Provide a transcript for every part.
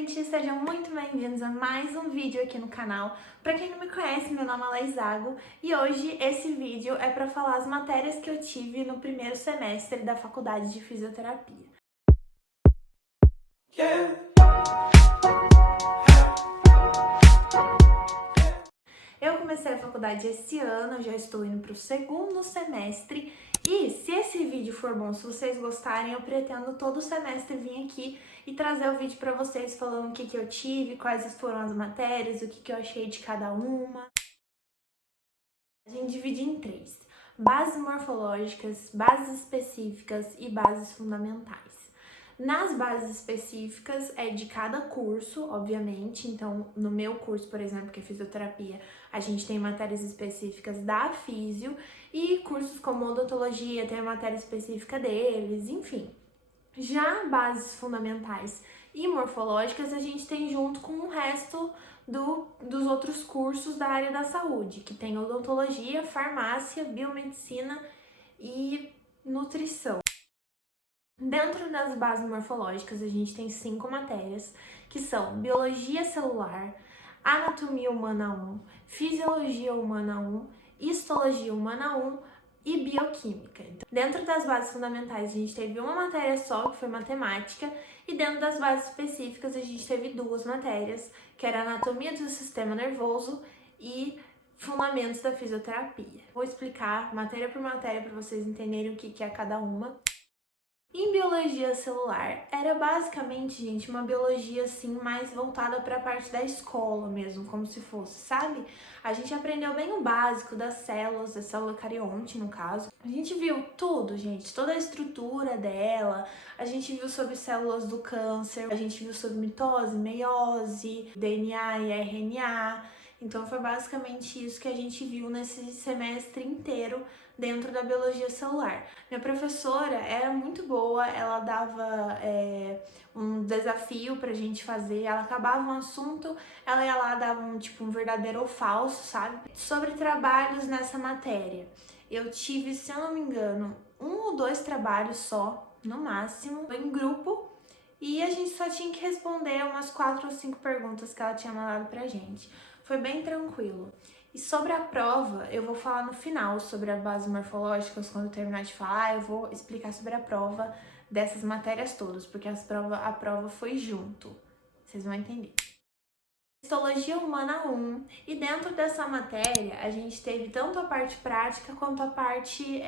gente! Sejam muito bem-vindos a mais um vídeo aqui no canal. Pra quem não me conhece, meu nome é Laís Zago e hoje esse vídeo é pra falar as matérias que eu tive no primeiro semestre da faculdade de fisioterapia. Eu comecei a faculdade esse ano, eu já estou indo para o segundo semestre e se esse vídeo for bom, se vocês gostarem, eu pretendo todo semestre vir aqui e trazer o vídeo para vocês falando o que eu tive, quais foram as matérias, o que eu achei de cada uma. A gente divide em três: bases morfológicas, bases específicas e bases fundamentais. Nas bases específicas é de cada curso, obviamente. Então, no meu curso, por exemplo, que é fisioterapia, a gente tem matérias específicas da físio e cursos como odontologia tem a matéria específica deles, enfim. Já bases fundamentais e morfológicas a gente tem junto com o resto dos outros cursos da área da saúde, que tem odontologia, farmácia, biomedicina e nutrição. Dentro das bases morfológicas, a gente tem 5 matérias, que são Biologia Celular, Anatomia Humana 1, Fisiologia Humana 1, Histologia Humana 1 e Bioquímica. Então, dentro das bases fundamentais, a gente teve uma matéria só, que foi Matemática, e dentro das bases específicas, a gente teve 2 matérias, que era Anatomia do Sistema Nervoso e Fundamentos da Fisioterapia. Vou explicar matéria por matéria para vocês entenderem o que é cada uma. Em biologia celular, era basicamente, gente, uma biologia assim mais voltada para a parte da escola mesmo, como se fosse, sabe? A gente aprendeu bem o básico das células, da célula carionte, no caso. A gente viu tudo, gente, toda a estrutura dela. A gente viu sobre células do câncer, a gente viu sobre mitose, meiose, DNA e RNA. Então foi basicamente isso que a gente viu nesse semestre inteiro dentro da biologia celular. Minha professora era muito boa, ela dava um desafio pra gente fazer, ela acabava um assunto, ela ia lá, dava um verdadeiro ou falso, sabe? Sobre trabalhos nessa matéria, eu tive, se eu não me engano, 1 ou 2 trabalhos só, no máximo, em grupo, e a gente só tinha que responder umas 4 ou 5 perguntas que ela tinha mandado pra gente. Foi bem tranquilo. E sobre a prova, eu vou falar no final sobre as bases morfológicas. Quando eu terminar de falar, eu vou explicar sobre a prova dessas matérias todas, porque a prova foi junto. Vocês vão entender. Histologia Humana 1, e dentro dessa matéria a gente teve tanto a parte prática quanto a parte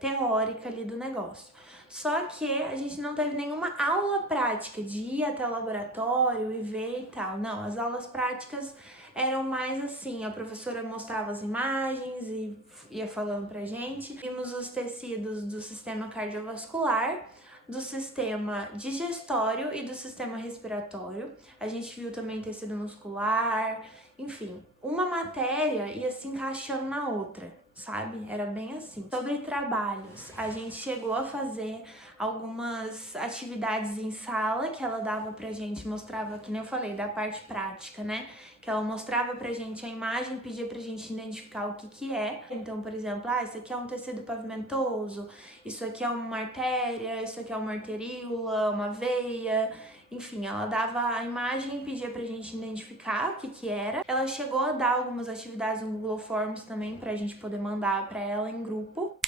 teórica ali do negócio. Só que a gente não teve nenhuma aula prática de ir até o laboratório e ver e tal. Não, as aulas práticas eram mais assim, a professora mostrava as imagens e ia falando pra gente. Vimos os tecidos do sistema cardiovascular, do sistema digestório e do sistema respiratório. A gente viu também tecido muscular, enfim, uma matéria ia se encaixando na outra, sabe? Era bem assim. Sobre trabalhos, a gente chegou a fazer algumas atividades em sala que ela dava pra gente, mostrava, que nem eu falei, da parte prática, né? Que ela mostrava pra gente a imagem, pedia pra gente identificar o que é. Então, por exemplo, isso aqui é um tecido pavimentoso, isso aqui é uma artéria, isso aqui é uma arteríola, uma veia. Enfim, ela dava a imagem e pedia pra gente identificar o que era. Ela chegou a dar algumas atividades no Google Forms também pra gente poder mandar pra ela em grupo.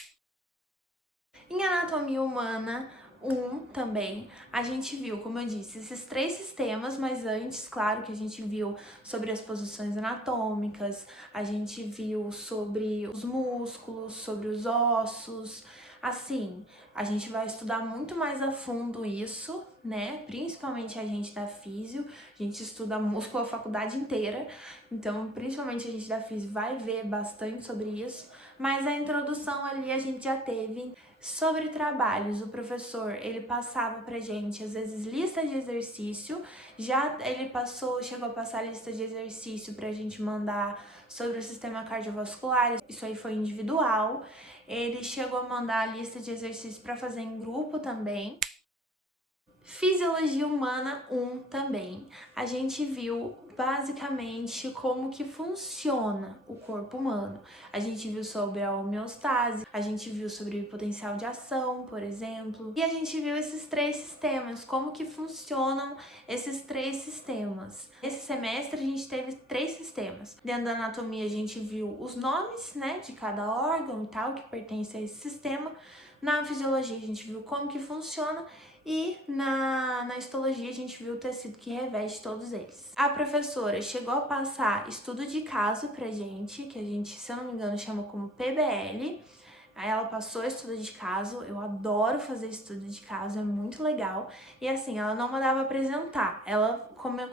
Em Anatomia Humana 1 também, a gente viu, como eu disse, esses 3 sistemas, mas antes, claro, que a gente viu sobre as posições anatômicas, a gente viu sobre os músculos, sobre os ossos. Assim, a gente vai estudar muito mais a fundo isso, né? Principalmente a gente da físio, a gente estuda músculo a faculdade inteira, então principalmente a gente da físio vai ver bastante sobre isso, mas a introdução ali a gente já teve. Sobre trabalhos, o professor, ele passava pra gente, às vezes, lista de exercício, já ele chegou a passar lista de exercício pra gente mandar sobre o sistema cardiovascular, isso aí foi individual. Ele chegou a mandar a lista de exercícios para fazer em grupo também. Fisiologia Humana 1 também. A gente viu basicamente como que funciona o corpo humano. A gente viu sobre a homeostase, a gente viu sobre o potencial de ação, por exemplo, e a gente viu esses 3 sistemas, como que funcionam esses 3 sistemas. Esse semestre a gente teve 3 sistemas. Dentro da anatomia a gente viu os nomes, né, de cada órgão e tal, que pertence a esse sistema. Na fisiologia a gente viu como que funciona e na histologia a gente viu o tecido que reveste todos eles. A professora chegou a passar estudo de caso pra gente, que a gente, se eu não me engano, chama como PBL. Aí ela passou estudo de caso, eu adoro fazer estudo de caso, é muito legal. E assim, ela não mandava apresentar, ela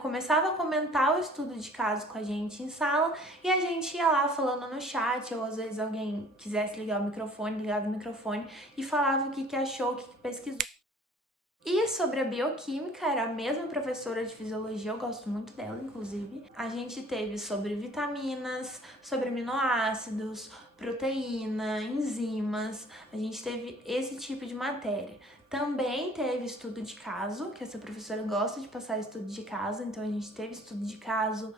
começava a comentar o estudo de caso com a gente em sala e a gente ia lá falando no chat, ou às vezes alguém quisesse ligar o microfone, ligava o microfone e falava o que achou, o que pesquisou. E sobre a bioquímica, era a mesma professora de fisiologia, eu gosto muito dela, inclusive. A gente teve sobre vitaminas, sobre aminoácidos, proteína, enzimas, a gente teve esse tipo de matéria. Também teve estudo de caso, que essa professora gosta de passar estudo de caso, então a gente teve estudo de caso.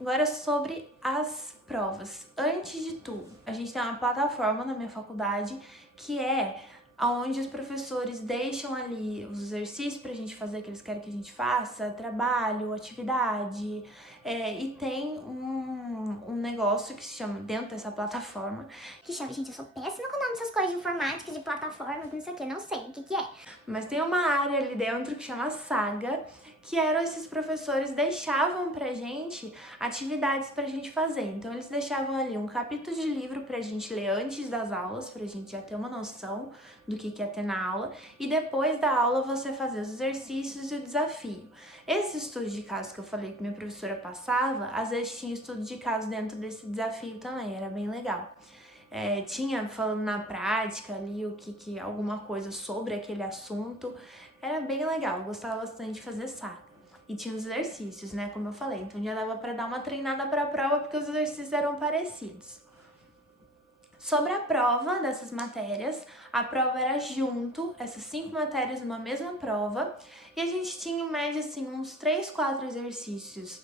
Agora sobre as provas. Antes de tudo, a gente tem uma plataforma na minha faculdade que é onde os professores deixam ali os exercícios pra gente fazer que eles querem que a gente faça, trabalho, atividade, e tem um negócio que se chama, dentro dessa plataforma, que chama, gente, eu sou péssima com o nome dessas coisas de informática, de plataformas, não sei o que, não sei o que é. Mas tem uma área ali dentro que chama Saga, que eram esses professores deixavam pra gente atividades pra gente fazer. Então eles deixavam ali um capítulo de livro pra gente ler antes das aulas, pra gente já ter uma noção do que ia ter na aula, e depois da aula você fazer os exercícios e o desafio. Esse estudo de caso que eu falei que minha professora passava, às vezes tinha estudo de caso dentro desse desafio também, era bem legal. Tinha falando na prática ali alguma coisa sobre aquele assunto, era bem legal, gostava bastante de fazer saga. E tinha os exercícios, né, como eu falei, então já dava para dar uma treinada para a prova porque os exercícios eram parecidos. Sobre a prova dessas matérias, a prova era junto, essas 5 matérias numa mesma prova, e a gente tinha em média assim uns 3, 4 exercícios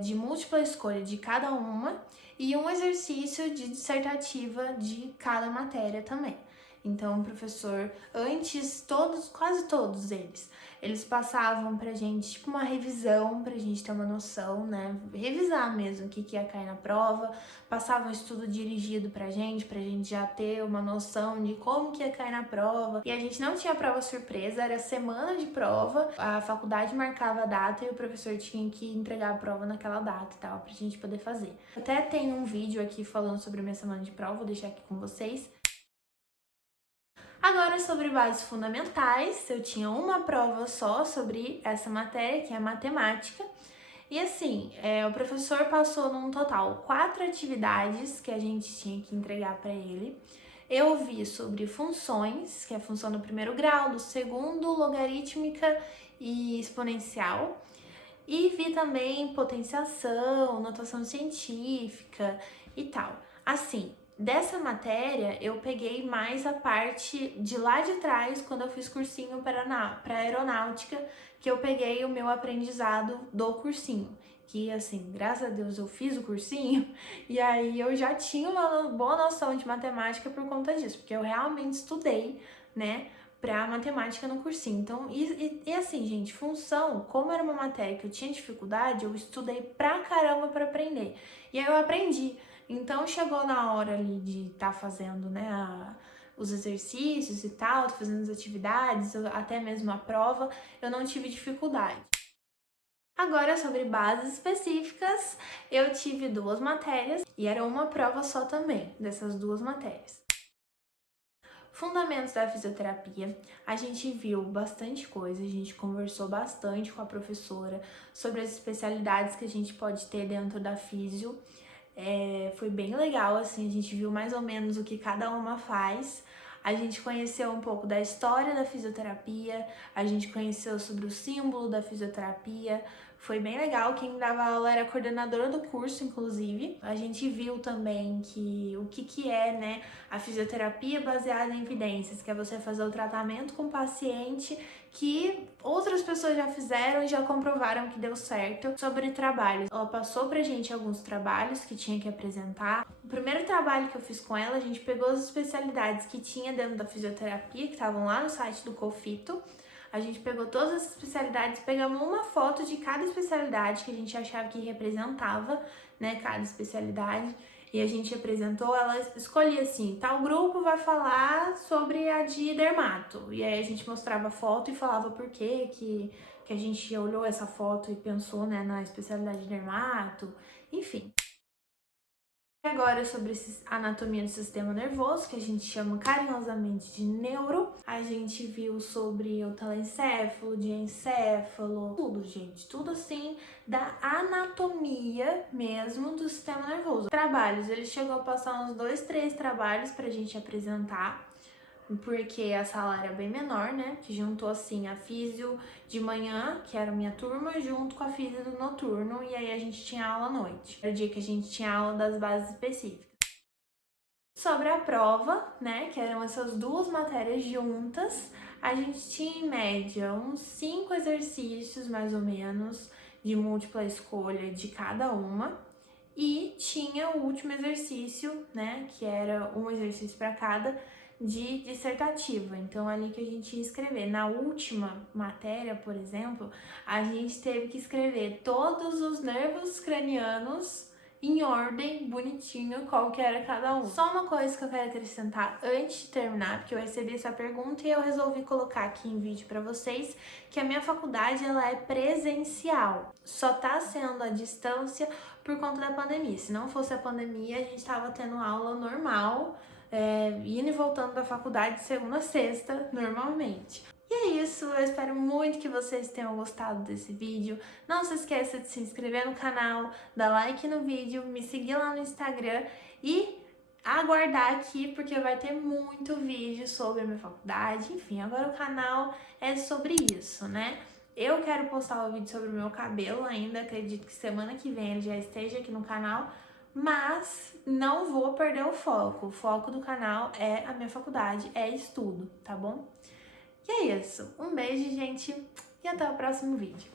de múltipla escolha de cada uma e um exercício de dissertativa de cada matéria também. Então, o professor, antes, quase todos eles passavam pra gente, tipo, uma revisão pra gente ter uma noção, né? Revisar mesmo o que ia cair na prova, passavam um estudo dirigido pra gente já ter uma noção de como que ia cair na prova. E a gente não tinha prova surpresa, era semana de prova, a faculdade marcava a data e o professor tinha que entregar a prova naquela data e tal, pra gente poder fazer. Até tem um vídeo aqui falando sobre a minha semana de prova, vou deixar aqui com vocês. Agora, sobre bases fundamentais, eu tinha uma prova só sobre essa matéria, que é matemática. E assim, o professor passou num total 4 atividades que a gente tinha que entregar para ele. Eu vi sobre funções, que é a função do primeiro grau, do segundo, logarítmica e exponencial. E vi também potenciação, notação científica e tal. Assim, dessa matéria, eu peguei mais a parte de lá de trás, quando eu fiz cursinho para aeronáutica, que eu peguei o meu aprendizado do cursinho. Que, assim, graças a Deus eu fiz o cursinho, e aí eu já tinha uma boa noção de matemática por conta disso, porque eu realmente estudei, né, pra matemática no cursinho. Então, e assim, gente, função, como era uma matéria que eu tinha dificuldade, eu estudei pra caramba pra aprender. E aí eu aprendi. Então, chegou na hora ali de estar fazendo, né, os exercícios e tal, fazendo as atividades, até mesmo a prova, eu não tive dificuldade. Agora, sobre bases específicas, eu tive 2 matérias e era uma prova só também, dessas 2 matérias. Fundamentos da fisioterapia, a gente viu bastante coisa, a gente conversou bastante com a professora sobre as especialidades que a gente pode ter dentro da fisio. Foi bem legal, assim, a gente viu mais ou menos o que cada uma faz. A gente conheceu um pouco da história da fisioterapia, a gente conheceu sobre o símbolo da fisioterapia, foi bem legal. Quem dava aula era a coordenadora do curso, inclusive. A gente viu também o que é, né, a fisioterapia baseada em evidências, que é você fazer o tratamento com o paciente que outras pessoas já fizeram e já comprovaram que deu certo. Sobre trabalhos, ela passou pra gente alguns trabalhos que tinha que apresentar. O primeiro trabalho que eu fiz com ela, a gente pegou as especialidades que tinha dentro da fisioterapia, que estavam lá no site do Cofito. A gente pegou todas as especialidades, pegamos uma foto de cada especialidade que a gente achava que representava, né, cada especialidade, e a gente apresentou. Ela escolhia assim, tal grupo vai falar sobre a de dermato, e aí a gente mostrava a foto e falava por quê que a gente olhou essa foto e pensou, né, na especialidade de dermato, enfim. Agora sobre a anatomia do sistema nervoso, que a gente chama carinhosamente de neuro. A gente viu sobre o telencéfalo, diencéfalo, tudo, gente, tudo assim da anatomia mesmo do sistema nervoso. Trabalhos, ele chegou a passar uns 2, 3 trabalhos pra gente apresentar, porque a sala era bem menor, né? Que juntou assim a físio de manhã, que era a minha turma, junto com a físio do noturno, e aí a gente tinha aula à noite. Era o dia que a gente tinha aula das bases específicas. Sobre a prova, né, que eram essas duas matérias juntas, a gente tinha em média uns 5 exercícios mais ou menos de múltipla escolha de cada uma. E tinha o último exercício, né, que era um exercício para cada, de dissertativa. Então, ali que a gente ia escrever. Na última matéria, por exemplo, a gente teve que escrever todos os nervos cranianos em ordem, bonitinho, qual que era cada um. Só uma coisa que eu quero acrescentar antes de terminar, porque eu recebi essa pergunta e eu resolvi colocar aqui em vídeo para vocês, que a minha faculdade, ela é presencial. Só tá sendo à distância por conta da pandemia. Se não fosse a pandemia, a gente tava tendo aula normal, indo e voltando da faculdade de segunda a sexta, normalmente. E é isso, eu espero muito que vocês tenham gostado desse vídeo. Não se esqueça de se inscrever no canal, dar like no vídeo, me seguir lá no Instagram e aguardar aqui, porque vai ter muito vídeo sobre a minha faculdade. Enfim, agora o canal é sobre isso, né? Eu quero postar um vídeo sobre o meu cabelo ainda, acredito que semana que vem ele já esteja aqui no canal, mas não vou perder o foco. O foco do canal é a minha faculdade, é estudo, tá bom? E é isso. Um beijo, gente, e até o próximo vídeo.